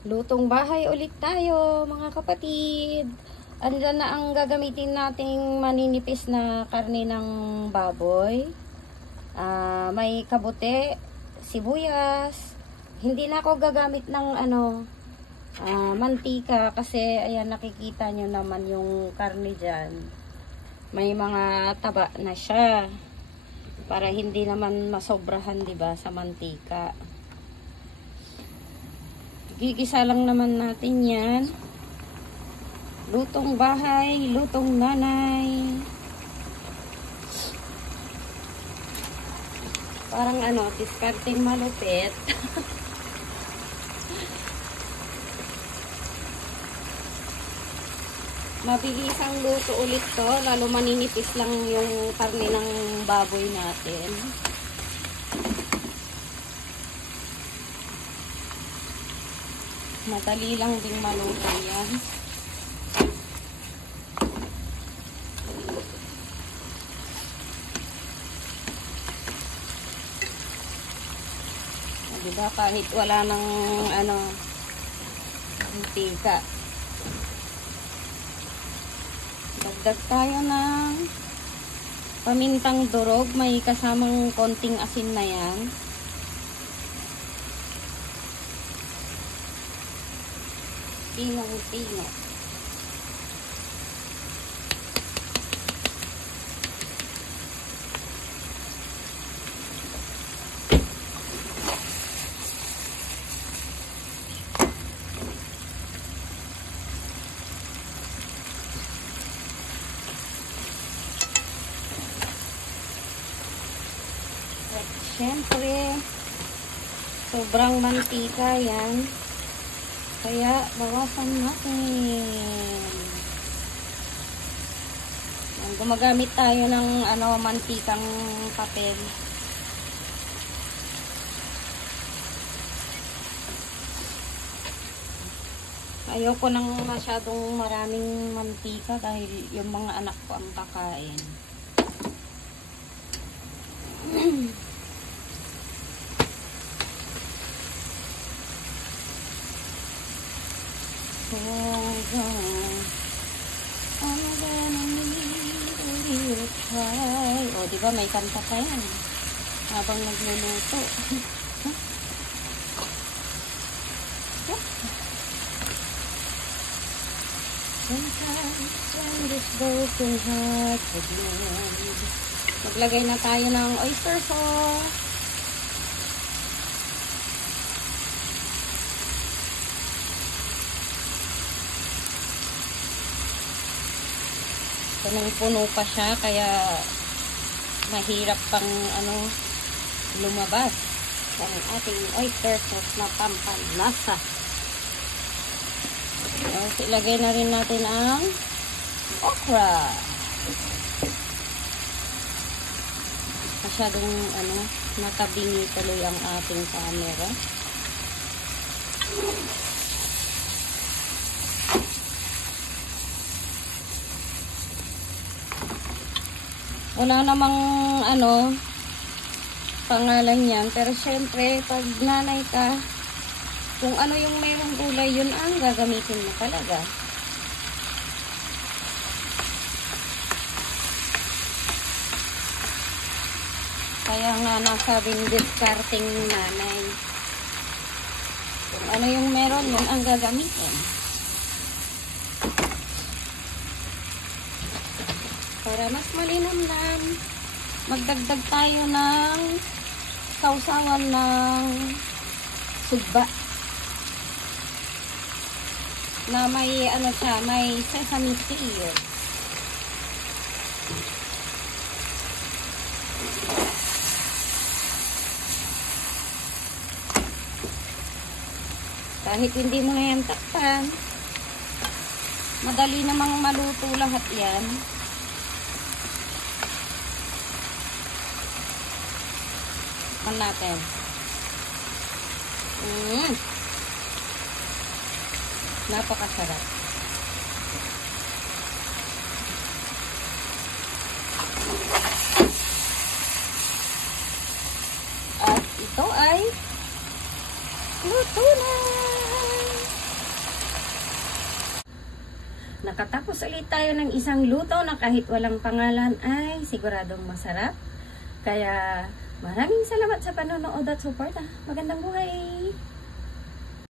Lutong bahay ulit tayo mga kapatid. Andyan na ang gagamitin nating maninipis na karne ng baboy. May kabute, sibuyas. Hindi na ako gagamit ng mantika kasi ayan, nakikita nyo naman yung karne dyan. May mga taba na siya. Para hindi naman masobrahan, 'di ba, sa mantika. Gigisa lang naman natin yan. Lutong bahay, lutong nanay. Parang discarding malupit. Mabilisang luto ulit to, lalo maninipis lang yung karne ng baboy natin. Madali lang din maluto yan. Diba, kahit wala ng mantika. Dagdag tayo ng pamintang durog, may kasamang konting asin na yan. Tinong-tino. At syempre, sobrang mantika yan. Kaya, bawasan natin. Gumagamit tayo ng mantikang papel. Ayoko nang masyadong maraming mantika dahil yung mga anak ko ang kakain. O, diba may kanta pa yan habang nagluluto. Sometimes when this broken heart would mend. Maglagay na tayo ng oyster sauce. Punong-puno pa siya kaya mahirap pang lumabas ang ating oyster sauce na pampalasa. So, ilagay na rin natin ang okra. Masyadong nakabingi tuloy ang ating camera. Wala namang pangalan yan, pero syempre pag nanay ka, kung ano yung merong gulay, yun ang gagamitin mo talaga. Kaya nga nasabing discarding nanay. Kung ano yung meron, yun ang gagamitin. Para mas malinamnan, magdagdag tayo ng sausawan ng sugba. Na may may sesame seed. Kahit hindi mo na yan takpan, madali namang maluto lahat yan. Tikman natin. Napakasarap. At ito ay luto na. Nakatapos ulit tayo ng isang luto na kahit walang pangalan ay siguradong masarap. Kaya maraming salamat sa panonood at suporta. Magandang buhay!